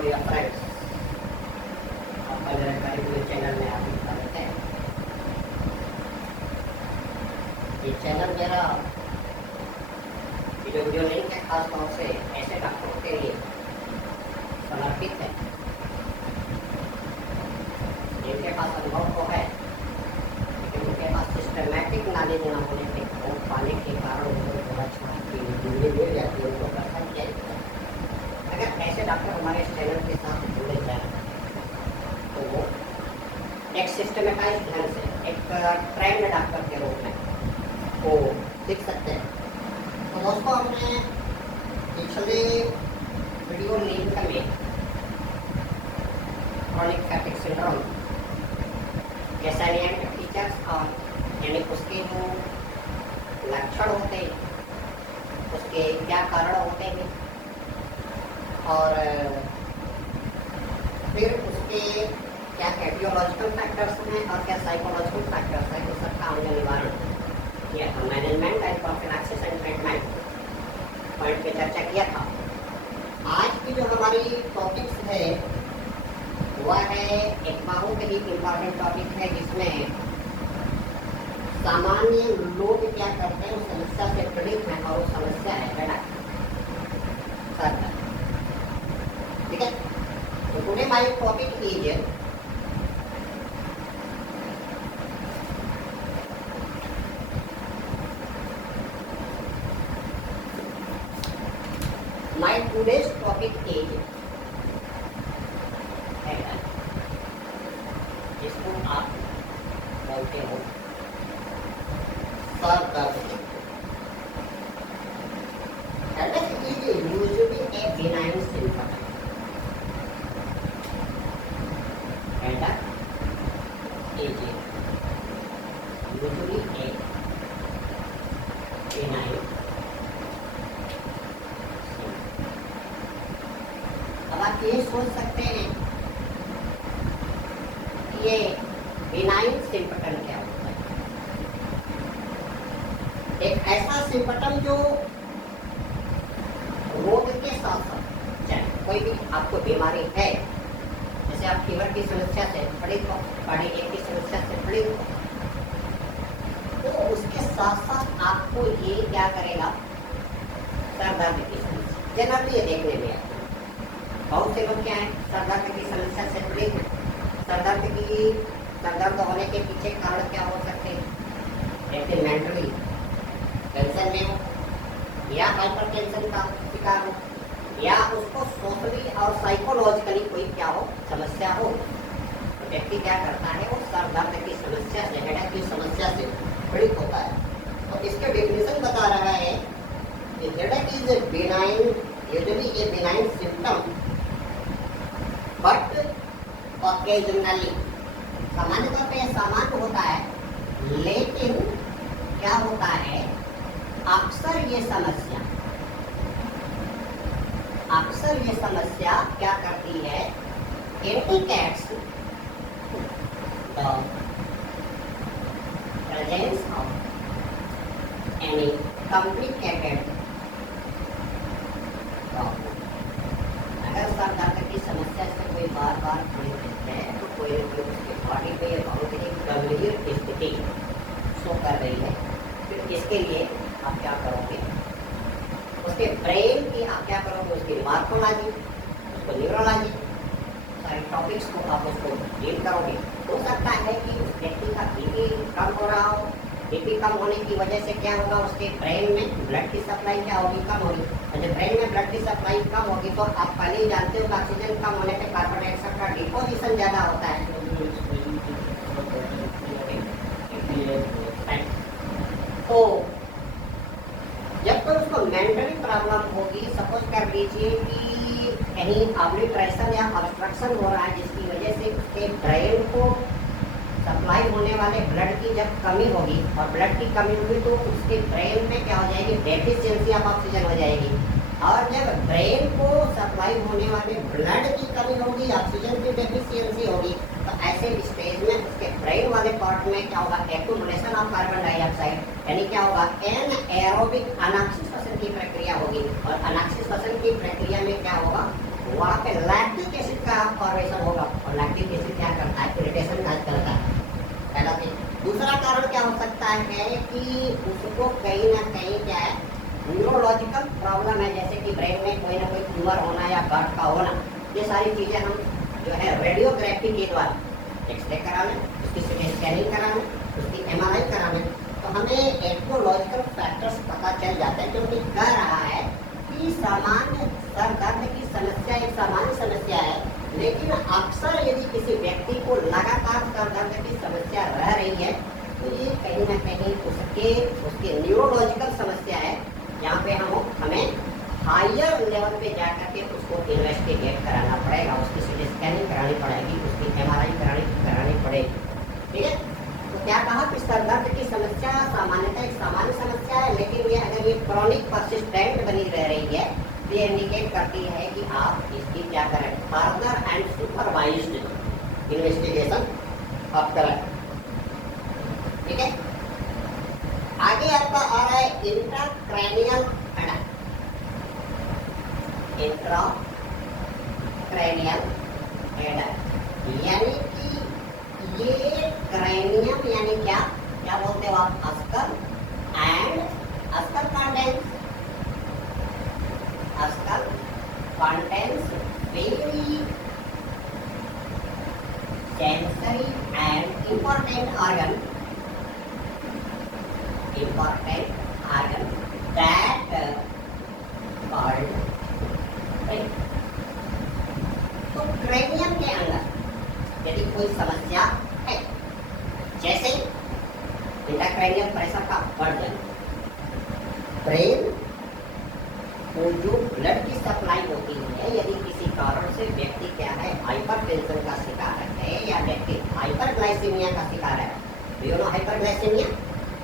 Hello dear friends, आपका मेरे curricular channel में आपका स्वागत है। ये चैनल मेरा जो वीडियो लिंक है खास तौर से ऐसे डॉक्टरों के लिए समर्पित है जिनके पास अनुभव तो है लेकिन उनके पास सिस्टमैटिक नॉलेज न होने के पाने के कारण उनको थोड़ा डिग्री मिल जाती है, उनको पसंद किया जाता है। अगर ऐसे डॉक्टर हमारे इस चैनल के साथ जुड़े जाए तो वो एक सिस्टमेटाइज ढंग से एक ट्रेंड डॉक्टर के रूप में वो सीख सकते हैं। तो दोस्तों, हमने पिछले वीडियो लिंक में क्रॉनिक फैटिग सिंड्रोम के सैलिएंट फीचर्स और यानी उसके जो लक्षण होते हैं, उसके क्या कारण होते हैं और फिर उसके क्या एटियोलॉजिकल फैक्टर्स हैं और क्या साइकोलॉजिकल फैक्टर्स हैं, उस सबका हमने निवारण किया था। Management and prophylaxis and treatment point पे चर्चा किया था। आज की जो हमारी टॉपिक्स है वह है एक बहुत ही इम्पॉर्टेंट टॉपिक है जिसमें सामान्य लोग क्या करते हैं, उस समस्या से पीड़ित हैं और उस समस्या है बेटा सर। ठीक है, तो today my topic is my today's topic is जिसको आप बोलते हो सर दर्द। Headache is usually a benign symptom. Headache is usually a benign. अब आप ये सोच सकते हैं कि ये बिनाइन सिम्पटम क्या होता है। एक ऐसा सिम्पटम जो रोग के साथ साथ चाहे कोई भी आपको बीमारी है, जैसे आप फीवर की समस्या से पीड़ित हो, कार्डियक की समस्या से पीड़ित हो, तो उसके साथ साथ आपको ये क्या करेगा, सर दर्द की समस्या जनरली ये देखने में आता है। बहुत से लोग क्या है, सर दर्द की समस्या से पीड़ित हैं। सर दर्द होने के पीछे कारण क्या हो सकते हैं, जैसे मेंटली टेंशन में हो या हाइपर टेंशन का शिकार हो या उसको सोशली और साइकोलॉजिकली कोई क्या हो समस्या हो, तो व्यक्ति क्या करता है, वो सर दर्द की समस्या से, हेडेक की समस्या से पीड़ित होता है। तो इसके डेफिनेशन बता रहा है कि headache is a benign, usually A benign symptom but occasionally, सामान्य तौर पे सामान्य होता है, लेकिन क्या होता है, अक्सर ये समस्या क्या करती है, indicates the presence of any complicated problem. अगर सर दर्द की समस्या से कोई बार बार पीड़ित है तो कोई उसकी बॉडी पे बहुत ही गंभीर स्थिति शो कर रही है, फिर इसके लिए आप क्या करोगे, उसके ब्रेन की आप क्या करोगे, उसकी मार्कोलॉजी, उसको न्यूरोलॉजी, सारे टॉपिक्स को आप उसको डील करोगे। हो सकता है कि उस व्यक्ति का बीपी कम हो रहा हो, बीपी कम होने की वजह से क्या होगा, उसके ब्रेन में ब्लड की सप्लाई क्या होगी, कम होगी। और जब ब्रेन में ब्लड की सप्लाई कम होगी तो आप पहले ही जानते हो ऑक्सीजन कम होने पे कार्बन डाइऑक्साइड का डिपोजिशन ज़्यादा होता है। तो जब तक उसको मेंटली प्रॉब्लम होगी, सपोज कर लीजिए कि कहीं ऑब्लिट्रेशन या ऑब्स्ट्रक्शन हो रहा है जिसकी वजह से उसके ब्रेन को सप्लाई होने वाले ब्लड की जब कमी होगी और ब्लड की कमी होगी तो उसके ब्रेन में क्या हो जाएगी, डेफिशिएंसी ऑफ ऑक्सीजन हो जाएगी। और जब ब्रेन को सप्लाई होने वाले ब्लड की कमी होगी, ऑक्सीजन की डेफिशिएंसी होगी, तो ऐसे स्टेज में उसके ब्रेन वाले पार्ट में क्या होगा, एक्यूमुलेशन ऑफ कार्बन डाइऑक्साइड, यानी क्या होगा, एनाएरोबिक अनाक्सीकरण की प्रक्रिया होगी। और अनाक्सीकरण की प्रक्रिया में क्या होगा, वहाँ पे लैक्टिक का फॉर्मेशन होगा और लैक्टिक एसिड क्या करता है, इरिटेशन काज करता है, पहला चीज। दूसरा कारण क्या हो सकता है कि उसको कहीं ना कहीं क्या है, न्यूरोलॉजिकल प्रॉब्लम है, जैसे कि ब्रेन में कोई ना कोई ट्यूमर होना या गट का होना। ये सारी चीजें हम जो है रेडियोग्राफी के द्वारा एक्सरे कराने, उसकी सीटी स्कैनिंग कराने, उसकी एमआरआई कराने, तो हमें एथोलॉजिकल फैक्टर्स पता चल जाता है, क्योंकि कह रहा है कि सामान्य सर दर्द की समस्या एक सामान्य समस्या है, लेकिन अक्सर यदि किसी व्यक्ति को लगातार सर दर्द की समस्या रह रही है तो ये कहीं ना कहीं उसके न्यूरोलॉजिकल समस्या है, यहाँ पे हमें हायर लेवल पे जा करके उसको इन्वेस्टिगेट कराना पड़ेगा, उसकी सीटी स्कैनिंग करानी पड़ेगी, उसकी एमआरआई करानी पड़ेगी। ठीक है, तो क्या कहा कि सर दर्द की समस्या सामान्यतः एक सामान्य समस्या है, लेकिन ये अगर ये क्रॉनिक परसिस्टेंट बनी रह रही है तो ये इंडिकेट करती है कि आप इसकी क्या करें, फर्दर एंड सुपरवाइज्ड इन्वेस्टिगेशन आप करें। ठीक है, आगे आपका आ रहा है इंट्राक्रैनियल हेडेक। इंट्राक्रैनियल हेडेक यानी कि ये क्रैनियम यानी क्या बोलते हो आप, skull and skull contents very sensory and important organ that called brain। तो क्रेनियम के अंदर यदि कोई समस्या है, जैसे इंट्राक्रैनियल प्रेशर का बढ़ जाना, ब्रेन को जो ब्लड की सप्लाई होती है, यदि किसी कारण से व्यक्ति क्या है हाइपरटेंशन का शिकार है या व्यक्ति हाइपरग्लाइसीमिया का शिकार है। Do you know hyperglycemia?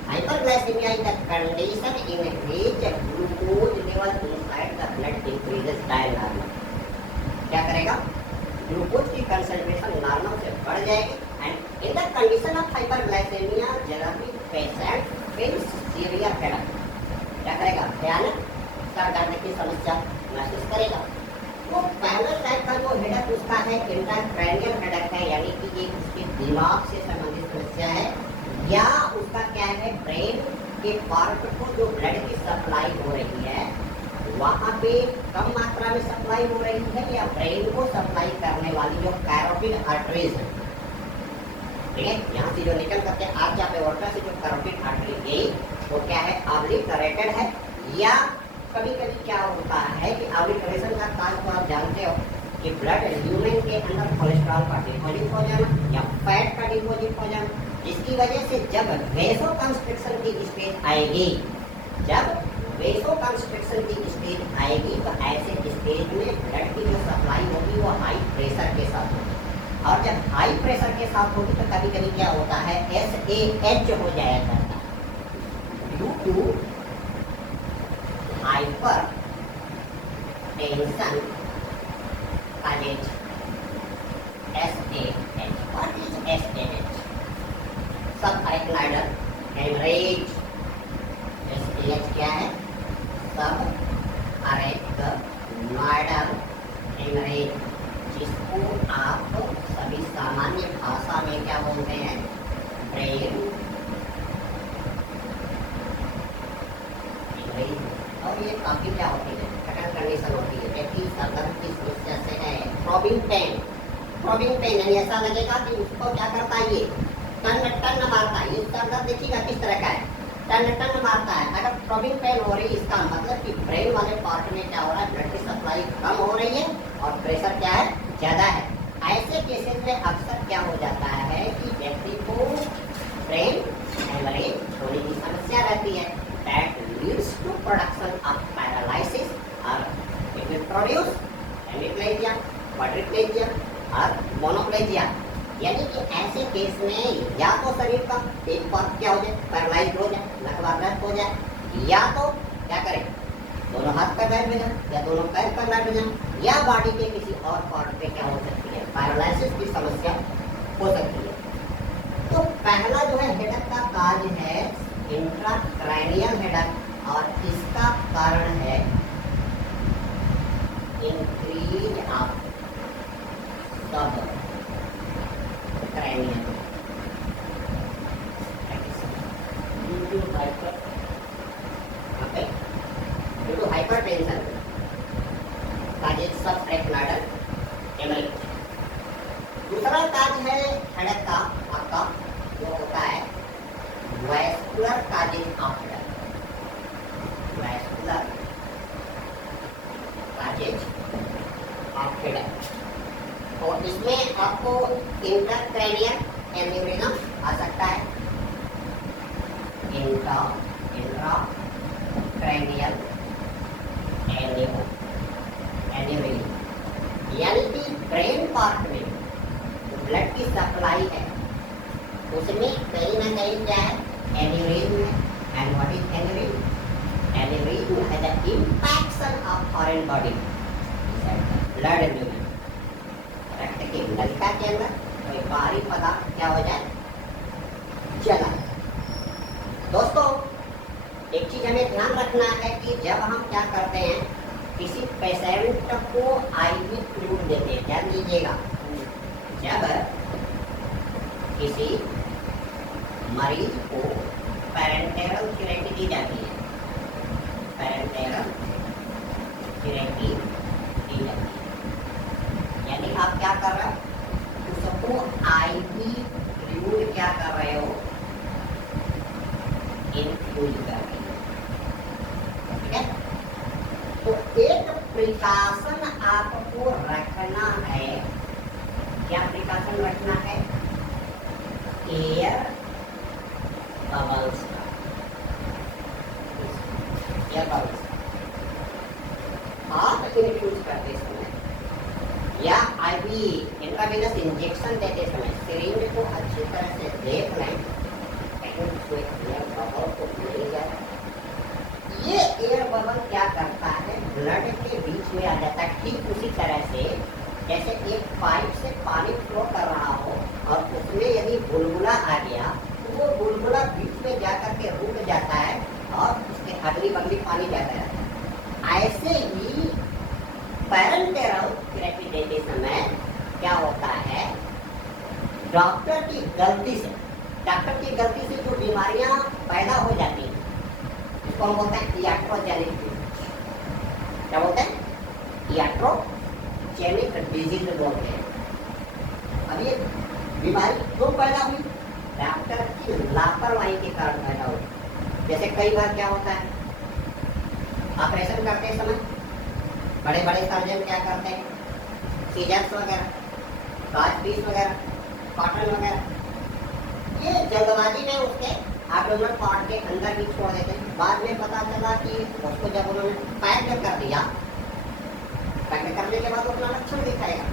Hyperglycemia is the condition in which glucose level inside the blood increases dianormal। क्या करेगा, ग्लूकोज की कंसंट्रेशन नॉर्मल से बढ़ जाएगी, and in the condition of hyperglycaemia generally patient fails severe headache. क्या करेगा, भयानक sir दर्द की समस्या महसूस करेगा। वो पहला टाइप का जो हेडेक उसका है इंट्राक्रैनियल हेडेक है, यानी कि ये उसके दिमाग से संबंधित समस्या है, या उसका क्या है ब्रेन के पार्ट को जो ब्लड की सप्लाई हो रही है वहाँ पे कम मात्रा में सप्लाई हो रही है, या ब्रेन को सप्लाई करने वाली जो कैरोटिड आर्टरीज है, ठीक है, यहाँ से जो निकल करके आर्च पे वाटर से जो कैरोटिड आर्टरी गई वो क्या है, ऑब्लिटरेटेड है। या कभी कभी क्या होता है कि ऑब्लिटरेशन का काज तो आप जानते हो कि ब्लड ल्यूमेन के अंदर कोलेस्ट्रॉल का डिपॉजिट हो जाना या फैट का डिपॉजिट हो जाना, इसकी वजह से जब वेसो कंस्ट्रिक्शन की स्टेज आएगी, तो ऐसे स्टेज में ब्लड की जो सप्लाई होगी वो हाई प्रेशर के साथ होगी, और जब हाई प्रेशर के साथ होगी तो कभी कभी क्या होता है SAH हो जाया करता है due to hyper tension as SAH। What is SAH? Sub अरेक्नाइडल haemorrhage. SAH क्या है, सब अरेक्नाइडल हेमरेज, जिसको आप सभी सामान्य भाषा में क्या बोलते हैं, ब्रेन हेमरेज। और ये काफी क्या होती है, कठिन कंडीशन होती है, व्यक्ति सर दर्द की समस्या से है, थ्रॉबिंग पेन यानी ऐसा लगेगा कि उसको क्या करता है, ये टन मारता है। ये सर दर्द देखिएगा किस तरह का है, टन मारता है। अगर थ्रॉबिंग पेन हो रही है इसका मतलब कि ब्रेन वाले पार्ट में क्या हो रहा है, ब्लड की सप्लाई कम हो रही है और प्रेशर क्या है, ज्यादा है। ऐसे केसेस में अक्सर क्या हो जाता है कि व्यक्ति को ब्रेन हेमरेज होने की समस्या रहती है, that leads to production of paralysis और it will produce hemiplegia, quadriplegia और मोनोप्लेजिया। यानी कि ऐसे केस में या तो शरीर का एक पार्ट क्या हो जाए, पैरालाइज हो जाए, नकवाग्रस्त हो जाए, या तो क्या करें, दोनों हाथ पैर बैठ में जाए, या दोनों पैर पर बैठ में जाए, या बॉडी के किसी और पार्ट पे क्या हो सकती है, पैरालिसिस की समस्या हो सकती है। तो पहला जो है हेडेक का काज है इंट्राक्रैनियल हेडेक, और इसका कारण है increase of hyper, okay, due to hypertension causes sub retinoidal haemorrhage. दूसरा काज है हेडेक का आपका, जो होता है vascular causes of headache, vascular causes of headache. तो इसमें आपको इंट्राक्रैनियल एन्यूरिज्म आ सकता है, इंट्राक्रैनियल एन्यूरिज्म, यानी कि ब्रेन पार्ट में ब्लड की सप्लाई है उसमें कहीं ना कहीं क्या है, एन्यूरिज्म है। And what is aneurysm? Aneurysm has the impaction of foreign body, blood aneurysm, रक्त की नलिका के अंदर कोई बाहरी पदार्थ क्या हो जाए, चला। दोस्तों एक चीज हमें ध्यान रखना है कि जब हम क्या करते हैं, किसी पेशेंट को आईवी फ्लूइड देते हैं, ध्यान दीजिएगा, जब किसी मरीज को पैरेंटेरल थेरेपी दी जाती है, पैरेंटेरल थेरेपी दी जाती है, यानी आप क्या कर रहे हो, उसको आईवी फ्लूइड क्या कर रहे हो, इनफ्यूज कर रहे हो, ठीक है। तो एक प्रिकॉशन आपको रखना है, क्या प्रिकॉशन रखना है, एयर बबल्स का, एयर बबल्स आप इनफ्यूज करते समय या आईवी इंट्रावेनस इंजेक्शन देते समय सिरिंज को अच्छी तरह से देख लें, कहीं उसमें एयर बबल को मिल जाए। ये एयर बबल क्या करता है, ब्लड के बीच में आ जाता है, ठीक उसी तरह से जैसे एक पाइप से पानी फ्लो कर रहा हो और उसमें यदि बुलबुला आ गया तो वो बुलबुला बीच में जाकर के रुक जाता है और उसके अगली बगली पानी जाता रहता है। ऐसे ही पैरेंटेरल थेरेपी देते समय क्या होता है, डॉक्टर की गलती से जो बीमारियां पैदा हो जाती हैं इसको हम बोलते हैं iatrogenic disease। क्या बोलते हैं, iatrogenic disease बोलते हैं। अब ये बीमारी क्यों पैदा हुई, डॉक्टर की लापरवाही के कारण पैदा हुई। जैसे कई बार क्या होता है, ऑपरेशन करते समय बड़े बड़े सर्जन क्या करते हैं, सीजर्स वगैरह, काज पीस वगैरह, कॉटन वगैरह, ये जल्दबाजी में उसके एब्डोमिनल पार्ट के अंदर भी छोड़ देते हैं। बाद में पता चला कि उसको जब उन्होंने पैक कर दिया, पैक करने के बाद वो अपना लक्षण दिखाएगा।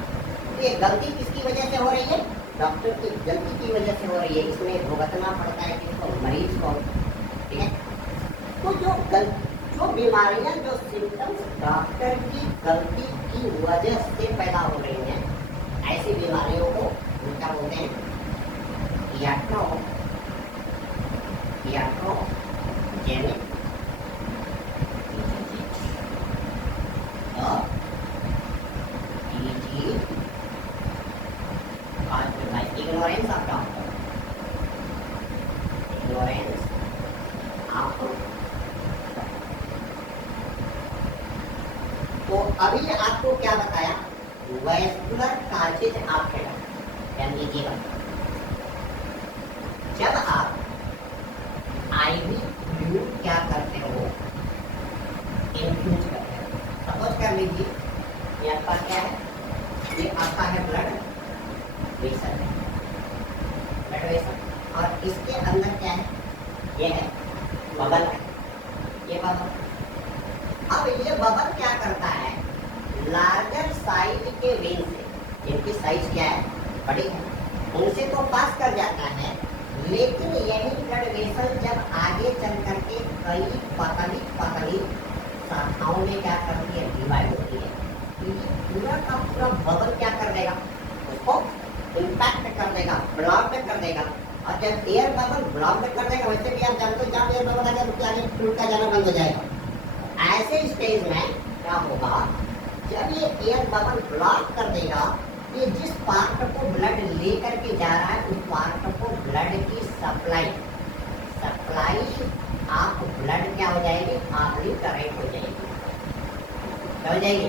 तो ये गलती किसकी वजह से हो रही है, डॉक्टर की गलती की वजह से हो रही है। इसमें भुगतना पड़ता है किसको, मरीज को, ठीक है। तो जो बीमारियां, जो सिम्टम्स डॉक्टर की गलती की वजह से पैदा हो रही हैं, ऐसी बीमारियों को क्या बोलते हैं, iatrogenic ignorance of doctor, ignorance of। तो अभी आपको क्या बताया, वैस्कुलर काजेज ऑफ हेडेक, ध्यान दीजिएगा, जब आप आईवी फ्लूइड क्या करते हो, इन्फ्यूज करते हो। सपोज कर लीजिए ये आपका क्या है, ये आपका है ब्लड वेसल, और इसके अंदर क्या है, ये है बबल है, ये बबल। अब ये बबल क्या करता है, लार्जर साइज के वेन से, जिनकी साइज क्या है, बड़ी है, उनसे तो पास कर जाता है, लेकिन यही ब्लड वेसल जब आगे चल करके कई पतली पतली शाखाओं में क्या करती है, डिवाइड होती है। तो ये पूरा का पूरा बबल क्या कर देगा, उसको इम्पैक्ट कर देगा, ब्लॉक कर देगा। और जब एयर बबल ब्लॉक कर देगा, वैसे भी आप जानते हो जब एयर बबल आ गया तो आगे फ्लूइड का जाना बंद हो जाएगा। ऐसे स्टेज में क्या होगा, जब ये एयर बबल ब्लॉक कर देगा, ये जिस पार्ट को ब्लड लेकर के जा रहा है, उस पार्ट को ब्लड की सप्लाई हो जाएगी।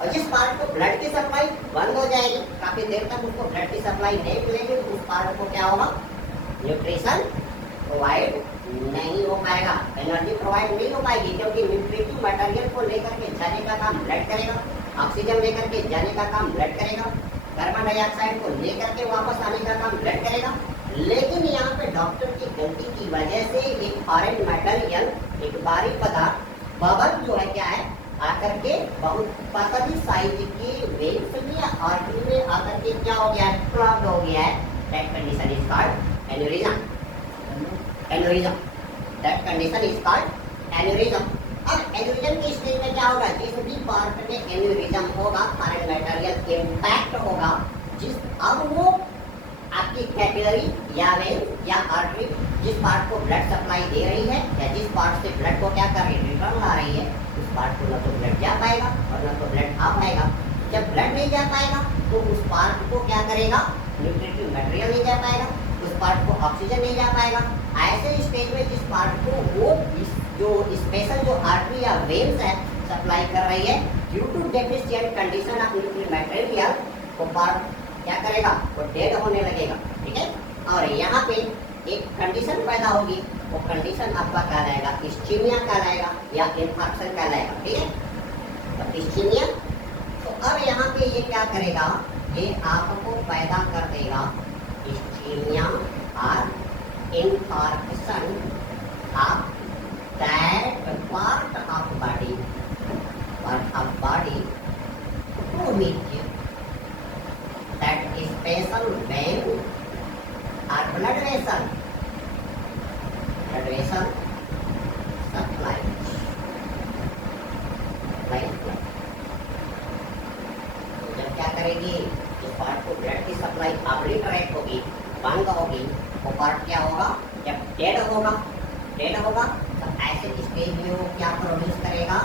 और जिस पार्ट को ब्लड की सप्लाई बंद हो जाएगी, काफी देर तक उसको ब्लड की सप्लाई नहीं मिलेगी, तो उस पार्ट को क्या होगा, न्यूट्रिशन प्रोवाइड नहीं हो पाएगा, एनर्जी प्रोवाइड नहीं हो पाएगी, क्योंकि न्यूट्रिटिव मटेरियल को लेकर के जाने का काम ब्लड करेगा, ऑक्सीजन लेकर के जाने का काम ब्लड करेगा, कार्बन डाइऑक्साइड को लेकर के वापस आने का काम ब्लड करेगा। लेकिन यहाँ पे डॉक्टर की गलती की वजह से एक फॉरेन मटेरियल, एक बारीक पदार्थ बबल जो है क्या है, आकर के बहुत पतली साइज की वेन्स में या आर्टरी में आकर के क्या हो गया है, क्लॉग्ड हो गया है। That condition is called aneurysm. Aneurysm, that condition is called aneurysm. अब एन्यूरिज्म की स्टेज में क्या होगा, जिस भी पार्ट में एन्यूरिज्म होगा, फॉरेन मटेरियल इम्पैक्ट होगा, जिस अब वो आपकी कैपिलरी या वेन या आर्टरी जिस पार्ट को ब्लड सप्लाई दे रही है या जिस पार्ट से ब्लड को क्या कर रही है, रिटर्न ला रही है, उस पार्ट को न तो ब्लड जा पाएगा और न तो ब्लड आ पाएगा। जब ब्लड नहीं जा पाएगा तो उस पार्ट को क्या करेगा, न्यूट्रिटिव मटेरियल नहीं जा पाएगा, उस पार्ट को ऑक्सीजन नहीं जा पाएगा। ऐसे स्टेज में जिस पार्ट को वो जो स्पेशल जो आर्टरी या वेन्स है सप्लाई कर रही है, due to deficient condition of nutritive material, वो पार्ट क्या करेगा, वो डेड होने लगेगा। ठीक है, और यहाँ पे एक कंडीशन पैदा होगी, वो कंडीशन आपका कहलाएगा इस्कीमिया कहलाएगा या इन्फेक्शन कहलाएगा। ठीक है, तो इस्कीमिया, तो अब यहाँ पे ये क्या करेगा, ये आपको पैदा कर देगा इस्कीमिया और infection of that part of body which that special vein or blood vessel supply like blood। तो जब क्या करेगी, इस पार्ट को ब्लड की सप्लाई ऑब्लिटरेट होगी, बंद होगी, वो पार्ट क्या होगा, जब डेड होगा तो ऐसे स्टेज में वो क्या प्रोड्यूस करेगा,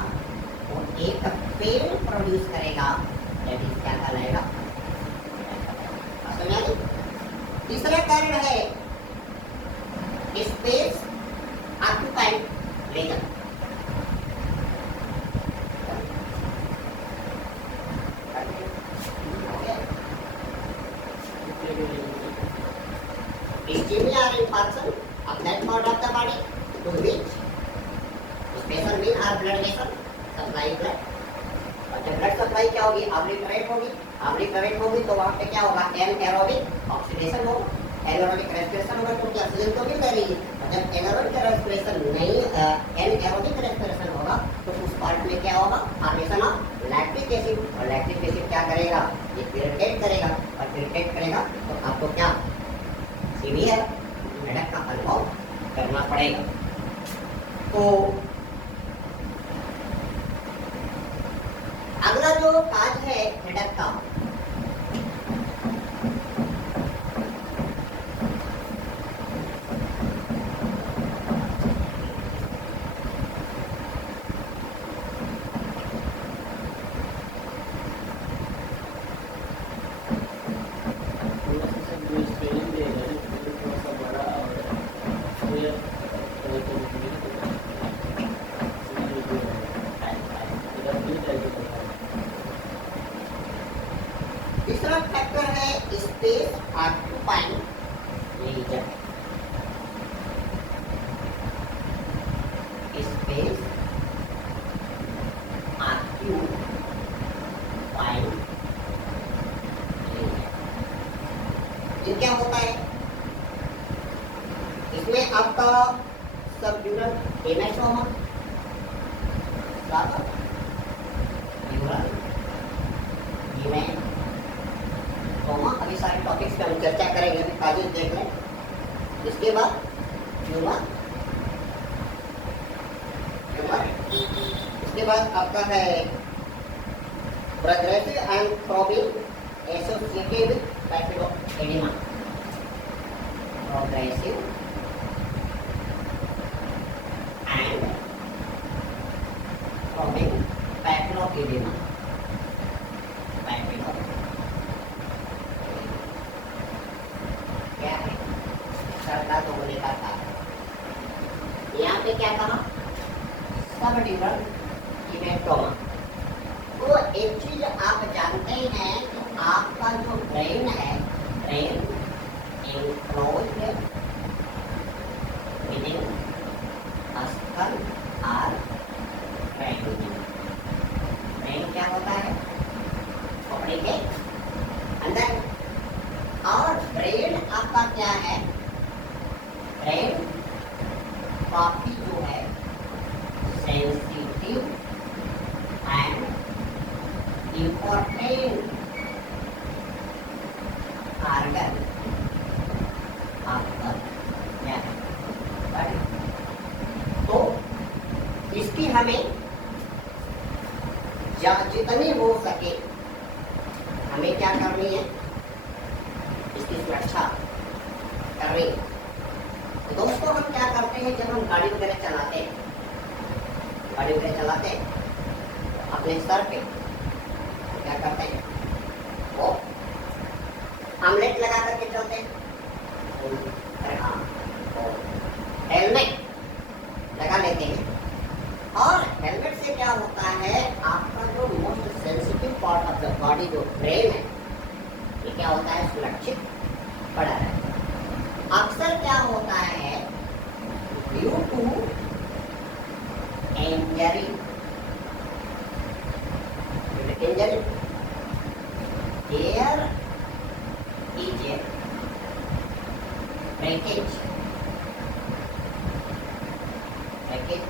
वो एक पेन प्रोड्यूस करेगा, दैट इज क्या कहलाएगा। तीसरा कारण है space occupied region. Ischemia or infarction of that part of the body to which special vein or blood vessel supply blood। और जब ब्लड सप्लाई क्या होगी, ऑब्लिटरेट होगी तो वहाँ पे क्या होगा, एनारोबिक ऑक्सीडेशन होगा, एनारोबिक रेस्पिरेशन होगा, क्योंकि ऑक्सीजन तो मिल रही है। और जब एनारोबिक रेस्पिरेशन नहीं, एनारोबिक रेस्पिरेशन होगा तो उस पार्ट में क्या होगा, फॉर्मेशन ऑफ लैक्टिक एसिड, और लैक्टिक एसिड क्या करेगा, ये इरिटेट करेगा, और इरिटेट करेगा तो आपको क्या सीवियर हेडेक का अनुभव करना पड़ेगा। तो अगला जो काज है हेडेक का, तीसरा फैक्टर है space occupying region. Space occupying region, ये क्या होता है, इसमें आपका सबड्यूरल हेमाटोमा, अभी सारे टॉपिक्स पे हम चर्चा करेंगे, अभी काजेज देख लें। इसके बाद इसके बाद आपका है progressive and throbbing associated papilloedema. Progressive and throbbing papilloedema. यहाँ पे क्या कहा, सबड्यूरल हीमेटोमा। तो एक चीज आप जानते हैं कि आपका जो ब्रेन है, brain enclosed within skull or cranium। Brain क्या होता है? खोपड़ी के अंदर। और ब्रेन आपका क्या है? ब्रेन काफी जो है सेंसिटिव एंड इम्पोर्टेंट आर्गन आपका क्या है? तो इसकी हमें जितनी हो सके हमें क्या करनी है? इसकी सुरक्षा करनी। तो दोस्तों हम क्या करते हैं जब हम गाड़ी वगैरह चलाते हैं, अपने सर पे तो क्या करते हैं? वो आमलेट लगा करके चलते हैं। हाँ, हेलमेट लगा लेते हैं। और हेलमेट से क्या होता है? आपका जो most sensitive part of the body जो ब्रेन है, ये क्या होता है? सुरक्षित पड़ा रहता है। अक्सर क्या होता है? Due to injury, there is a breakage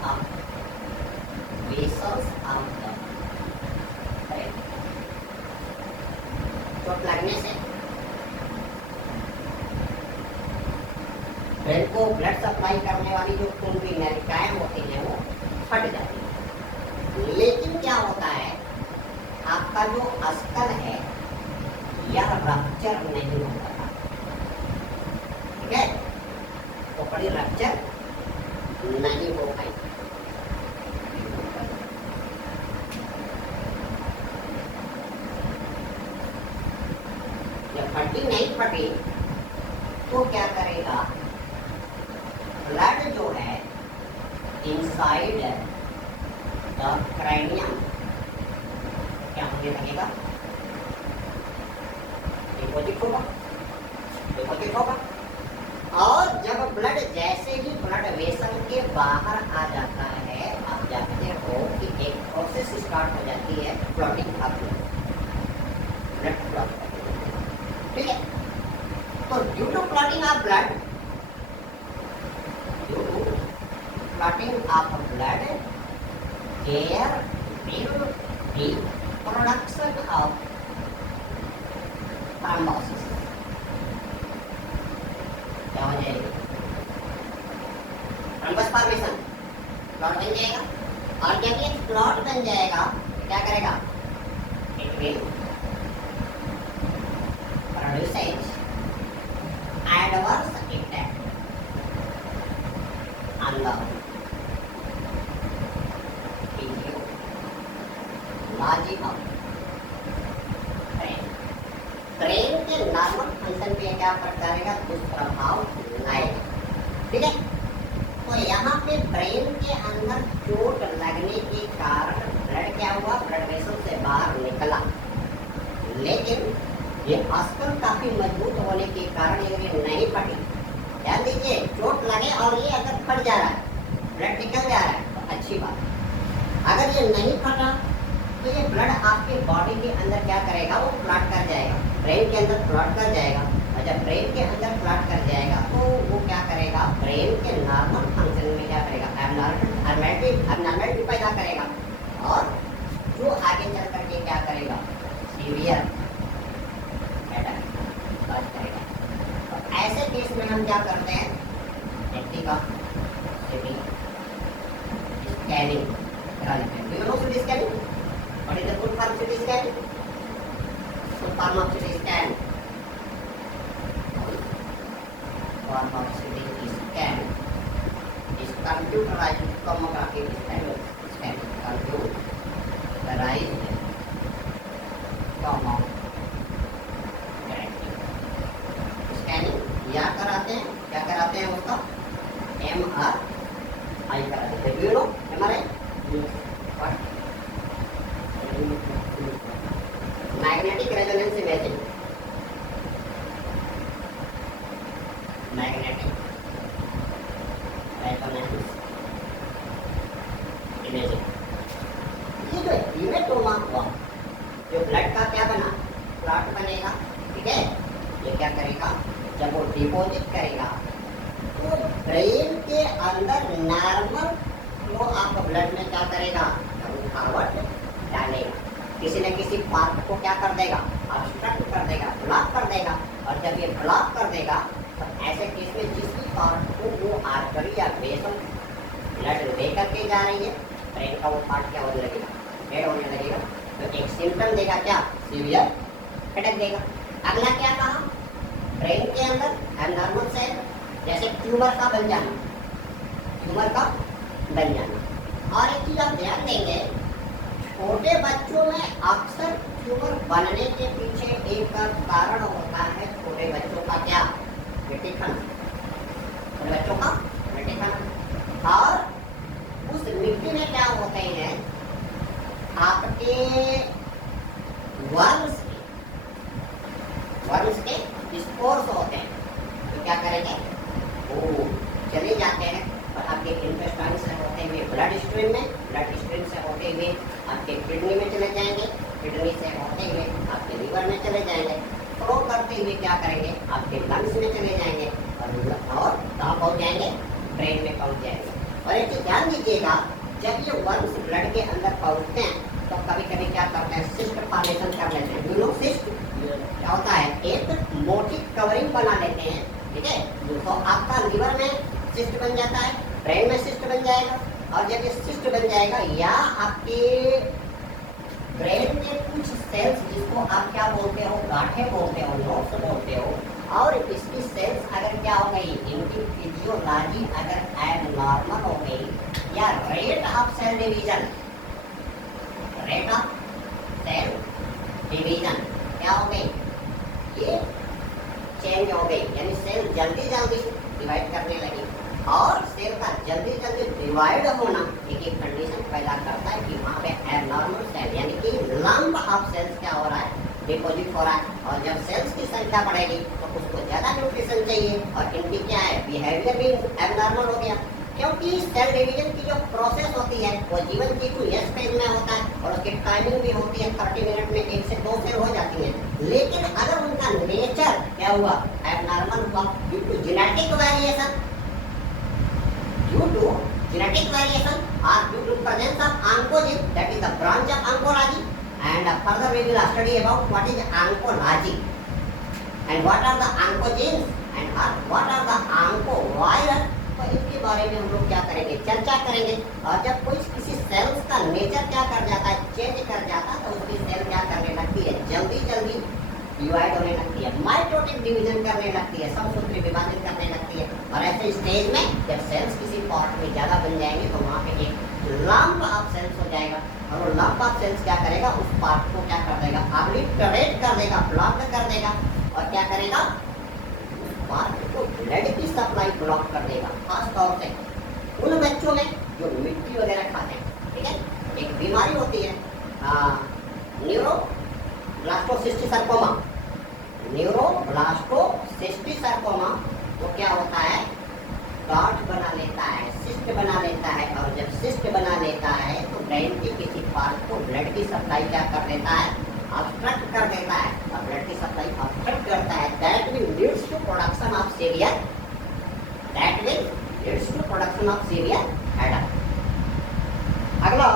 of vessels of the brain। चोट लगने से ब्रेन को ब्लड सप्लाई करने वाली जो खून की नलिकाएं होती हैं वो फट जाती है। लेकिन क्या होता है? आपका जो अस्कल है यह रप्चर नहीं होता, ठीक है? तो बड़ी रप्चर नहीं हो पाई। जब हड्डी नहीं फटी तो क्या करेगा? ब्लड जो है इनसाइड द क्रैनियम क्या होने लगेगा? डिपॉजिट होगा। और जब ब्लड जैसे ही ब्लड वेसल के बाहर आ जाता है, आप जानते हो कि एक प्रोसेस स्टार्ट हो जाती है क्लॉटिंग ऑफ ब्लड क्लॉट, ठीक है? तो due to clotting of blood, there will be production of thrombosis। क्या हो जाएगी? थ्रम्बस फॉर्मेशन, क्लॉट बन जाएगा। और जब ये क्लॉट बन जाएगा क्या करेगा? It will produce adverse effect on the physiology of brain के नॉर्मल फंक्शन पे क्या करेगा? दुष्प्रभाव लाएगा, ठीक है? तो यहाँ पे ब्रेन के अंदर चोट लगने के कारण ब्लड क्या हुआ? ब्लड वेसल से बाहर निकला, लेकिन ये अस्कल काफी मजबूत होने के कारण ये नहीं फटी। ध्यान दीजिए, चोट लगे और ये अगर फट जा रहा है, ब्लड निकल जा रहा है तो अच्छी बात। अगर ये नहीं फटा तो ये ब्लड आपके बॉडी के अंदर क्या करेगा? वो क्लॉट कर जाएगा, ब्रेन के अंदर क्लॉट कर जाएगा। और जब ब्रेन के अंदर क्लॉट कर जाएगा तो वो क्या करेगा? ब्रेन के नॉर्मल फंक्शन में क्या करेगा? एबनॉर्मलिटी पैदा करेगा, और जो आगे चल करके क्या करेगा? सीवियर अटैक करेगा। तो ऐसे केस में हम क्या करते हैं? व्यक्ति का स्कैनिंग करा लेते हैं। यू नो सीटी scanning? What is the full form CT scan? Full form of CT scan. Form of CT scan is computerized tomography scan. Computerized tomography scanning या कराते हैं, क्या कराते हैं? उसका MRI कराते हैं। Do you know MRI? What? Magnetic resonance imaging, magnetic resonance imaging, ये जो हीमेटोमा हुआ, जो ब्लड का क्या बना, क्लॉट बनेगा, ठीक है, ये क्या करेगा, जब वो डिपॉजिट करेगा तो ब्रेन के अंदर नॉर्मल फ्लो आपका ब्लड में क्या करेगा, रुकावट डालेगा, किसी न किसी पार्ट को क्या कर देगा, ऑब्स्ट्रक्ट कर देगा, ब्लॉक कर देगा। और जब ये ब्लॉक कर देगा तो ऐसे केस में जिस भी पार्ट को वो आर्टरी या वेसल ब्लड ले करके जा रही है, ब्रेन का वो पार्ट क्या होने लगेगा, डेड होने लगेगा। तो एक सिम्टम देगा क्या, सीवियर हेडेक देगा। अगला क्या कहा, ब्रेन के अंदर एब्नॉर्मल सेल जैसे ट्यूमर का बन जाना, ट्यूमर का बन जाना। और एक चीज आप ध्यान देंगे, छोटे बच्चों में अक्सर ट्यूमर बनने के पीछे एक कारण होता है छोटे बच्चों का क्या, मिट्टी खाना, छोटे बच्चों का मिट्टी खाना। और उस मिट्टी में क्या होते हैं, आपके वर्म्स के स्पोर्स होते हैं, तो क्या करेंगे, वो चले जाते हैं और आपके इंटेस्टाइन से होते हुए ब्लड स्ट्रीम में, ब्लड स्ट्रीम से होते हुए आपके किडनी में चले जाएंगे, किडनी से होते हुए आपके लीवर में चले जाएंगे, फ्लो करते हुए क्या करेंगे, आपके लंग्स में चले जाएंगे और कहाँ पहुँच जाएंगे, ब्रेन में पहुँच जाएंगे। और एक चीज ध्यान दीजिएगा, जब ये वर्म्स ब्लड के अंदर पहुँचते हैं तो कभी कभी क्या करते हैं, सिस्ट फॉर्मेशन कर लेते हैं। यू नो सिस्ट क्या होता है, एक मोटी कवरिंग बना लेते हैं, ठीक है। तो आपका लीवर में सिस्ट बन जाता है, ब्रेन में सिस्ट बन जाएगा, और जब ये सिस्ट बन जाएगा या आपके ब्रेन के कुछ सेल्स जिसको आप क्या बोलते हो, गांठें बोलते हो, नोड्स बोलते हो, और इसकी सेल्स अगर क्या हो गई, इनकी फिजियोलॉजी अगर एबनॉर्मल हो गई या rate of cell division, rate of cell division क्या हो गई, ये चेंज हो गई, यानी सेल जल्दी जल्दी डिवाइड करने लगी। और सेल का जल्दी जल्दी डिवाइड होना एक कंडीशन पैदा करता है कि वहाँ पे एबनॉर्मल सेल यानी कि लंप ऑफ सेल्स क्या हो रहा है, डिपोजिट हो रहा है। और जब सेल्स की संख्या बढ़ेगी तो उसको ज्यादा न्यूट्रिशन चाहिए, और इनकी क्या है, बिहेवियर भी एबनॉर्मल हो गया। क्योंकि सेल डिवीजन की जो प्रोसेस होती है वो जीवन की 2 स्टेज में होता है, और उसकी टाइमिंग भी होती है 30 मिनट में 1 से 2 सेल हो जाती है। लेकिन अगर उनका नेचर क्या हुआ, एबनॉर्मल हुआ due to genetic variation, due to genetic variation or due to presence of oncogene, that is the branch of oncology, and further we will study about what is oncology and what are the oncogenes and what are the oncovirus। तो इसके बारे में हम लोग क्या करेंगे, चर्चा करेंगे। और जब कोई किसी सेल्स का नेचर क्या कर जाता है, चेंज कर जाता है, तो उसकी सेल क्या करने लगती है, जल्दी जल्दी डिवाइड होने लगती है, माइटोटिक डिवीजन करने लगती है, समसूत्री विभाजन करने लगती है। और ऐसे स्टेज में जब सेल्स किसी पार्ट में ज़्यादा बन जाएंगे तो वहाँ पे एक लंप ऑफ सेल्स हो जाएगा, और वो लंप ऑफ सेल्स क्या करेगा, उस पार्ट को क्या कर देगा, ऑब्लिटरेट कर देगा, ब्लॉक कर देगा, और क्या करेगा, उस पार्ट को ब्लड की सप्लाई ब्लॉक कर देगा। खास तौर से उन बच्चों में जो मिट्टी वगैरह खाते हैं, ठीक है। एक बीमारी होती है न्यूरोब्लास्टोसिस्टिक सार्कोमा, न्यूरोब्लास्टोसिस्टिक सार्कोमा, वो क्या होता है, गांठ बना लेता है, सिस्ट बना लेता है, और जब सिस्ट बना लेता है तो ब्रेन के किसी पार्ट को ब्लड की सप्लाई क्या कर देता है, ऑब्स्ट्रक्ट कर देता है, और ब्लड की सप्लाई ऑब्स्ट्रक्ट करता है। That will leads to production of severe, that will leads to production of severe headache. अगला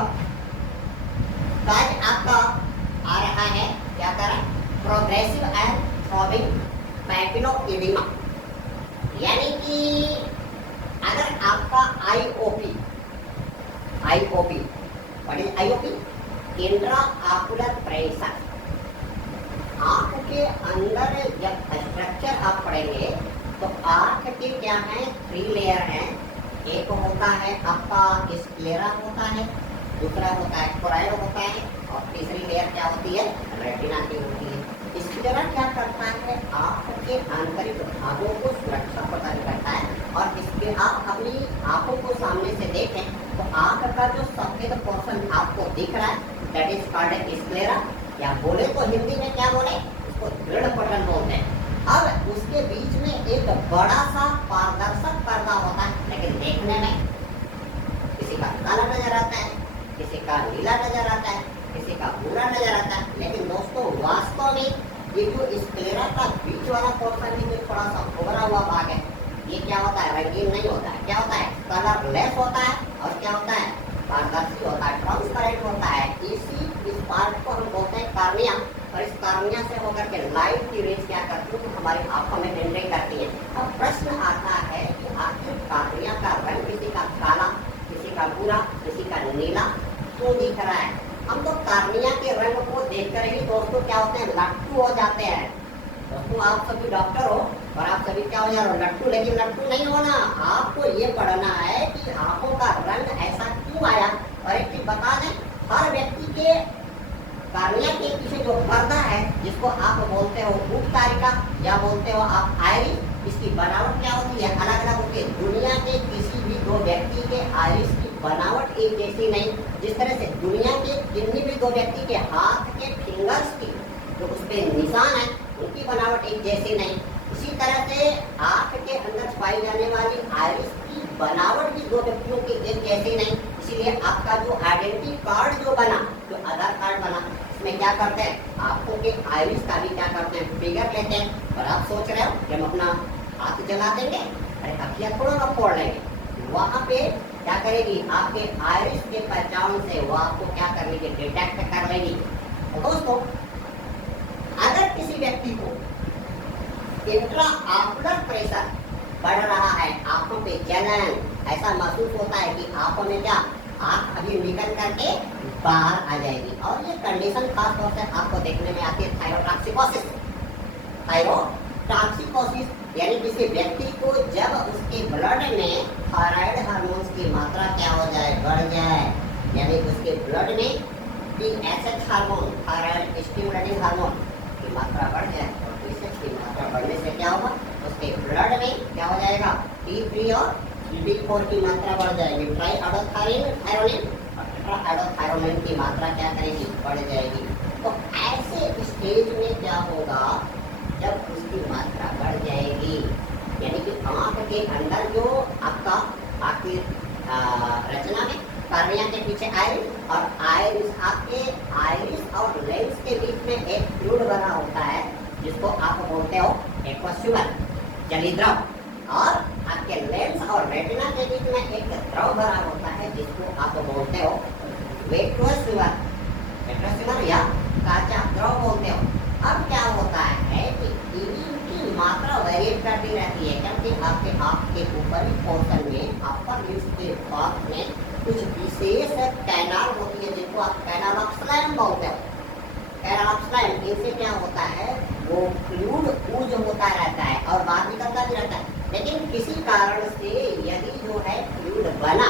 कार्य आपका आ रहा है, क्या करें, प्रोग्रेसिव एंड थ्रॉबिंग पैपिलोइडिमा, यानी कि अगर आपका IOP what is IOP, intra ocular pressure, आंख के अंदर जब स्ट्रक्चर आप पढ़ेंगे तो आंख के क्या है, 3 लेयर हैं। एक होता है आपका स्क्लेरा होता है, दूसरा होता है कोराइड होता है, और तीसरी लेयर क्या होती है, रेटिना की होती है। स्क्लेरा क्या करता है, आंख के आंतरिक भागों को सुरक्षा प्रदान करता है, और इसके आप अपनी आंखों को सामने से देखें तो आंख का जो सफेद पोर्शन आपको दिख रहा है, दैट इज कॉल्ड स्क्लेरा, या बोले तो हिंदी में क्या बोले, उसको दृढ़ पटल बोलते हैं। अब उसके बीच में एक बड़ा सा पारदर्शक पर्दा होता है, लेकिन देखने में किसी का काला नजर आता है, किसी का नीला नजर आता है, किसी का भूरा नजर आता है। लेकिन दोस्तों वास्तव में ये जो स्क्लेरा का बीच वाला पोर्शन है, जो थोड़ा सा उभरा हुआ भाग है, ये क्या होता है, रंगीन नहीं होता है। क्या होता है, कलरलेस होता है, और क्या होता है, पारदर्शी होता है, ट्रांसपेरेंट होता है। इस पार्ट को हम बोलते हैं कार्निया, और इस कार्निया से होकर के लाइट की रेज क्या करती है, हमारी आंखों में एंट्री करती है। अब प्रश्न आता है कि आखिर कार्निया का रंग किसी का काला, किसी का भूरा, किसी का नीला क्यों दिख रहा है। हम तो कार्निया के रंग को देखकर ही दोस्तों क्या होते हैं, लट्टू हो जाते हैं। दोस्तों आप सभी डॉक्टर हो और आप सभी क्या हो जा रहे हो, लट्टू। लेकिन लट्टू नहीं होना, आपको ये पढ़ना है कि आंखों का रंग ऐसा क्यों आया। और एक चीज बता दें, हर व्यक्ति के कार्निया के पीछे जो पर्दा है, जिसको आप बोलते हो उपकारिका या बोलते हो आप आइरिस, इसकी बनावट क्या होती है, अलग अलग होती है। दुनिया के किसी भी दो व्यक्ति के आइरिस की बनावट एक जैसी नहीं। जिस तरह से दुनिया के किन्हीं भी दो व्यक्ति के हाथ के फिंगर्स की जो उस पे निशान है, उनकी बनावट एक जैसी नहीं। इसी तरह से आंख के अंदर पाई जाने वाली आइरिस की बनावट भी दो व्यक्तियों की एक जैसी नहीं। इसीलिए आपका जो आइडेंटिटी कार्ड जो बना, जो आधार कार्ड बना, इसमें क्या करते हैं, आंखों के आइरिस का भी क्या करते हैं, फिगर लेते हैं। और आप सोच रहे हो कि हम अपना हाथ जला देंगे, अरे अखियां थोड़ा ना फोड़ लेंगे। वहाँ पे क्या करेगी, आपके आइरिस के पहचान से वो आपको क्या कर लेगी, डिटेक्ट कर लेगी। तो दोस्तों अगर किसी व्यक्ति को इंट्रा आकुलर प्रेशर बढ़ रहा है, आंखों पे जलन, ऐसा महसूस होता है कि आंखों में क्या, आंख अभी निकल करके बाहर आ जाएगी। और ये कंडीशन खास तौर से आपको देखने में आती है थायरोटॉक्सिकोसिस। थायरोटॉक्सिकोसिस यानी किसी व्यक्ति को जब उसके ब्लड में थायराइड हार्मोन्स की मात्रा क्या हो जाए, बढ़ जाए, यानी उसके ब्लड में TSH hormone, thyroid stimulating hormone की मात्रा बढ़ जाए, और TSH की मात्रा बढ़ने से क्या होगा, उसके ब्लड में क्या हो जाएगा, T3 और T4 की मात्रा बढ़ जाएगी। ट्राईआडोथायरोनिन और टेट्राआडोथायरोनिन की मात्रा क्या करेगी, बढ़ जाएगी। तो ऐसे स्टेज में क्या होगा, जब उसकी मात्रा बढ़ जाएगी, यानी कि आंख के अंदर जो आपका आपकी रचना में कार्निया के पीछे आइरिस, और आइरिस आपके आइरिस और लेंस के बीच में एक फ्लूइड बना होता है, जिसको आप बोलते हो एक्वस ह्यूमर, जली द्रव। और आपके लेंस और रेटिना के बीच में एक द्रव भरा होता है, जिसको आप बोलते हो वेट्रस ह्यूमर या काचा द्रव बोलते हो। अब क्या होता है कि इनकी मात्रा वेरिएट करती रहती है, क्योंकि आपके आंख के ऊपरी पोर्शन में, अपर लिप्स के पास में कुछ विशेष कैनाल होती है, जिनको आप कैनाल ऑफ स्लैम बोलते हो। कैनाल ऑफ स्लैम, इनसे क्या होता है, वो फ्लूइड ऊज होता रहता है और बाहर निकलता भी रहता है। लेकिन किसी कारण से यदि जो है फ्लूइड बना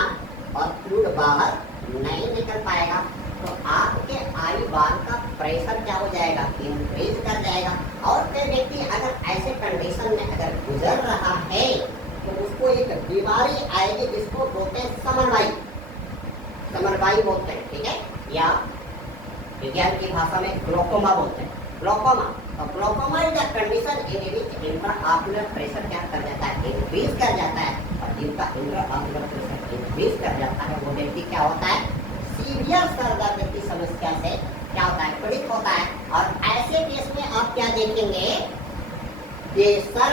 और फ्लूइड बाहर नहीं निकल पाएगा, तो आपके आई बाल का प्रेशर क्या हो जाएगा, इंक्रीज कर जाएगा। और कोई व्यक्ति अगर ऐसे कंडीशन में अगर गुजर रहा है, तो उसको एक बीमारी आएगी, जिसको बोलते हैं समरवाई बोलते हैं, ठीक है, या विज्ञान की भाषा में ग्लोकोमा बोलते हैं, ग्लोकोमा। तो glaucoma is the condition in which intraocular pressure क्या कर जाता है, इंक्रीज कर जाता है। और जिनका इंट्राऑक्यूलर प्रेशर इंक्रीज कर जाता है, वो व्यक्ति क्या होता है, सीवियर सर दर्द की समस्या से क्या होता है, पीड़ित होता है। और ऐसे केस में आप क्या देखेंगे, ये सर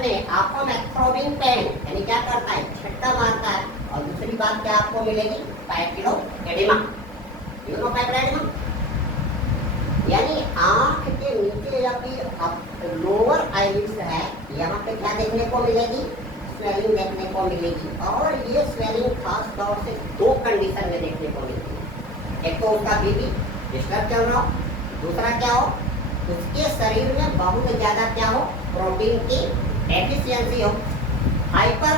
में आंखों में थ्रोबिंग पेन, यानी क्या करता है, झटका मारता है। और दूसरी बात क्या आपको मिलेगी, पैपिलोएडिमा, पैपिलोएडिमा, यानी आंख के नीचे या फिर लोअर आईलिड्स है, यहाँ पे क्या देखने को मिलेगी, स्वेलिंग देखने को मिलेगी। और ये स्वेलिंग खास तौर से दो कंडीशन में देखने को मिलेगी। एक तो उसका बीपी डिस्टर्ब चल रहा हो, दूसरा क्या हो, उसके शरीर में बहुत ज्यादा क्या हो, प्रोटीन की डेफिशिएंसी हो, हाइपर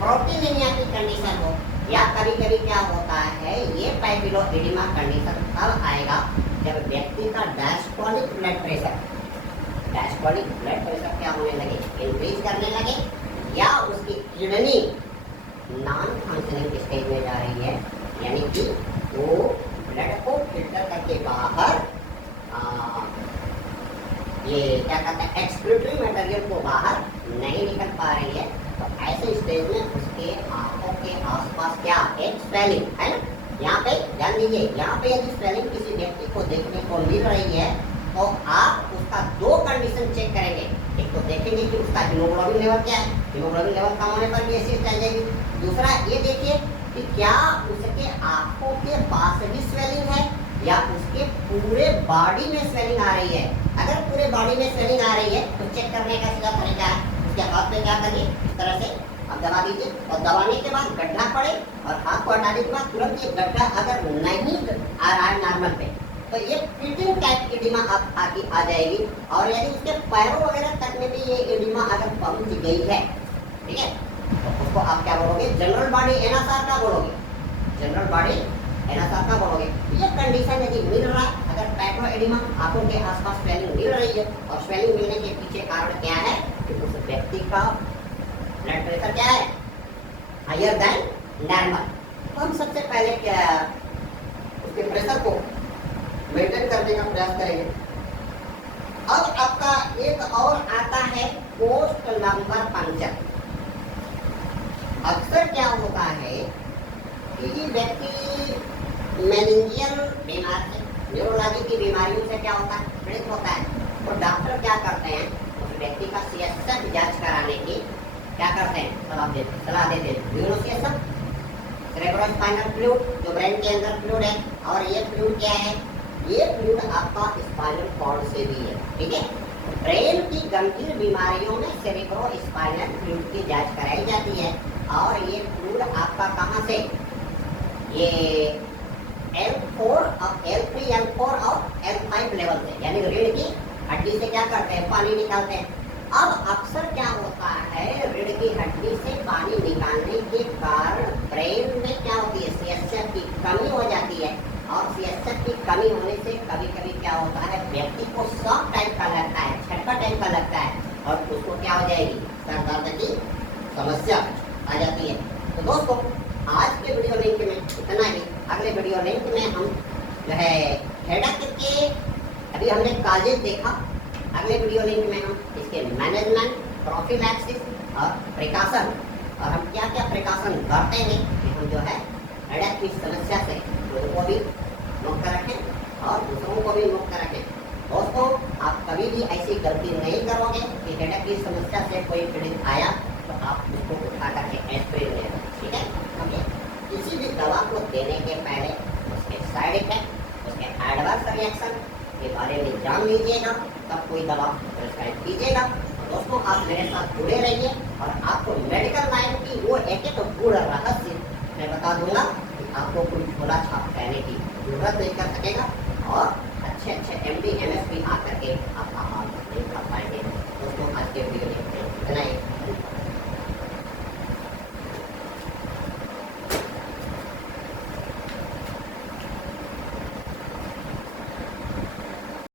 प्रोटीनीमिया की कंडीशन हो। या कभी कभी क्या होता है, ये पैपिलोएडिमा कंडीशन तब आएगा जब व्यक्ति का डायस्टोलिक ब्लड प्रेशर क्या होने लगे, इंक्रीज करने लगे, या उसकी किडनी स्टेज में जा रही है, यानी कि वो ब्लड को फिल्टर करके बाहर ये क्या कहते हैं एक्सक्रीटरी मटेरियल को बाहर नहीं निकल पा रही है। तो ऐसे स्टेज में उसके आंखों के आसपास क्या एक स्वेलिंग है ना, यहाँ पे ध्यान दीजिए, यहाँ पे यदि स्वेलिंग किसी व्यक्ति को देखने को मिल रही है तो आप उसका दो कंडीशन चेक करेंगे। एक तो देखेंगे कि उसका हीमोग्लोबिन लेवल क्या है, हीमोग्लोबिन लेवल कम होने पर भी ऐसी आ जाएगी। दूसरा ये देखिए कि क्या उसके आंखों के पास भी स्वेलिंग है या उसके पूरे बॉडी में स्वेलिंग आ रही है। अगर पूरे बॉडी में स्वेलिंग आ रही है तो चेक करने का सीधा तरीका है, उसके हाथ पे क्या करिए, इस तरह से आप दबा दीजिए और दबाने के बाद गड्ढा पड़े और हाथ को हटाने के बाद तुरंत ये गड्ढा अगर नहीं आ रहा है नॉर्मल पे तो ये फिटिंग टाइप एडिमा आप आ जाएगी। और यदि उसके पैरों वगैरह तक में भी ये एडिमा अगर पहुंच गई है, ठीक है, तो उसको आप क्या बोलोगे, जनरल बॉडी एनासार का बोलोगे, जनरल बॉडी एनासार का बोलोगे। ये कंडीशन यदि मिल रहा है, अगर पैटो एडिमा आंखों के आसपास स्वेलिंग मिल रही है और स्वेलिंग मिलने के पीछे कारण क्या है कि उस व्यक्ति का ब्लड प्रेशर क्या है, हायर देन नॉर्मल। तो हम सबसे पहले क्या उसके प्रेशर को मेंटेन करने का प्रयास करेंगे। अब आपका एक और आता है पोस्ट लंबर पंक्चर। अक्सर क्या होता है कि व्यक्ति मेनिंजियल बीमार से, न्यूरोलॉजी की बीमारियों से क्या होता है, पीड़ित होता है, तो डॉक्टर क्या करते हैं, उस व्यक्ति का CSF जांच कराने की क्या करते हैं, सलाह देते हैं। न्यूरोसीएसएफ, सेरेब्रोस्पाइनल फ्लूइड, जो ब्रेन के अंदर फ्लूइड है, और ये फ्लूइड क्या है, ये फ्लूइड आपका स्पाइनल कॉर्ड से भी है, ठीक है। ब्रेन की गंभीर बीमारियों में सेरेब्रोस्पाइनल फ्लूइड की जांच कराई जाती है और ये फ्लूइड आपका कहाँ से, ये L4 और L3, L4 और L5 लेवल से, यानी रीढ़ की हड्डी से क्या करते हैं, पानी निकालते हैं। अब अक्सर क्या होता है, रीढ़ की हड्डी से पानी निकालने के कारण ब्रेन में क्या होती है, CSF की कमी हो जाती है और CSF की कमी होने से कभी कभी क्या होता है, व्यक्ति को शॉक टाइप का लगता है, झटका टाइप का लगता है और उसको क्या हो जाएगी, सर दर्द की समस्या आ जाती है। तो दोस्तों आज के वीडियो लिंक में इतना ही। अगले वीडियो लिंक में हम जो है हेडेक के, अभी हमने काजेज देखा, अगले वीडियो लिंक में हम इसके मैनेजमेंट, प्रोफिलैक्सिस और प्रिकॉशन, और हम क्या क्या प्रिकॉशन करते हैं कि हम जो है हेडेक की समस्या से लोगों को भी मुक्त रखें और दूसरों को भी मुक्त रखें। दोस्तों आप कभी भी ऐसी गलती नहीं करोगे कि हेडेक की समस्या से कोई पीड़ित आया तो आप उसको उठा करके एस्पिरिन ले, ठीक है। किसी भी दवा को देने के पहले उसके साइड इफेक्ट, उसके एडवर्स रिएक्शन के बारे में जान लीजिएगा, तब कोई दवा प्रिस्क्राइब कीजिएगा। दोस्तों आप मेरे साथ जुड़े रहिए और आपको मेडिकल लाइन की वो एक पूर्ण रहस्य मैं बता दूंगा कि आपको कोई झोला छाप कहने की जरूरत नहीं कर सकेगा और अच्छे MD MS भी आकर के आप